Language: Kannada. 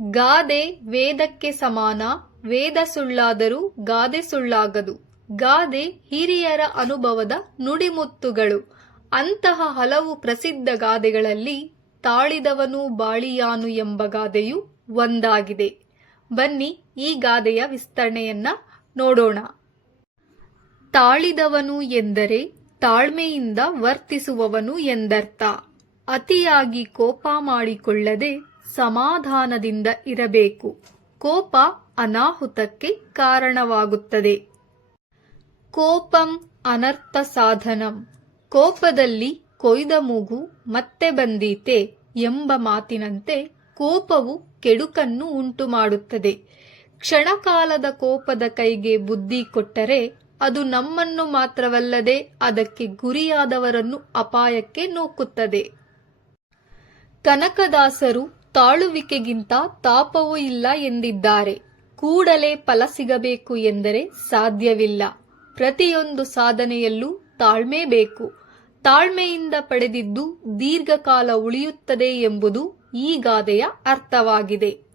ಗಾದೆ ವೇದಕ್ಕೆ ಸಮಾನ, ವೇದ ಸುಳ್ಳಾದರೂ ಗಾದೆ ಸುಳ್ಳಾಗದು. ಗಾದೆ ಹಿರಿಯರ ಅನುಭವದ ನುಡಿಮುತ್ತುಗಳು. ಅಂತಹ ಹಲವು ಪ್ರಸಿದ್ಧ ಗಾದೆಗಳಲ್ಲಿ ತಾಳಿದವನು ಬಾಳಿಯಾನು ಎಂಬ ಗಾದೆಯು ಒಂದಾಗಿದೆ. ಬನ್ನಿ ಈ ಗಾದೆಯ ವಿಸ್ತರಣೆಯನ್ನ ನೋಡೋಣ. ತಾಳಿದವನು ಎಂದರೆ ತಾಳ್ಮೆಯಿಂದ ವರ್ತಿಸುವವನು ಎಂದರ್ಥ. ಅತಿಯಾಗಿ ಕೋಪ ಮಾಡಿಕೊಳ್ಳದೆ ಸಮಾಧಾನದಿಂದ ಇರಬೇಕು. ಕೋಪ ಅನಾಹುತಕ್ಕೆ ಕಾರಣವಾಗುತ್ತದೆ. ಕೋಪಂ ಅನರ್ಥ ಸಾಧನಂ. ಕೋಪದಲ್ಲಿ ಕೊಯ್ದ ಮೂಗು ಮತ್ತೆ ಬಂದೀತೆ ಎಂಬ ಮಾತಿನಂತೆ ಕೋಪವು ಕೆಡುಕನ್ನು ಉಂಟು ಮಾಡುತ್ತದೆ ಕ್ಷಣಕಾಲದ ಕೋಪದ ಕೈಗೆ ಬುದ್ಧಿ ಕೊಟ್ಟರೆ ಅದು ನಮ್ಮನ್ನು ಮಾತ್ರವಲ್ಲದೆ ಅದಕ್ಕೆ ಗುರಿಯಾದವರನ್ನು ಅಪಾಯಕ್ಕೆ ನೂಕುತ್ತದೆ. ಕನಕದಾಸರು ತಾಳುವಿಕೆಗಿಂತ ತಾಪವೂ ಇಲ್ಲ ಎಂದಿದ್ದಾರೆ. ಕೂಡಲೇ ಫಲ ಸಿಗಬೇಕು ಎಂದರೆ ಸಾಧ್ಯವಿಲ್ಲ. ಪ್ರತಿಯೊಂದು ಸಾಧನೆಯಲ್ಲೂ ತಾಳ್ಮೆ ಬೇಕು. ತಾಳ್ಮೆಯಿಂದ ಪಡೆದಿದ್ದು ದೀರ್ಘಕಾಲ ಉಳಿಯುತ್ತದೆ ಎಂಬುದು ಈ ಗಾದೆಯ ಅರ್ಥವಾಗಿದೆ.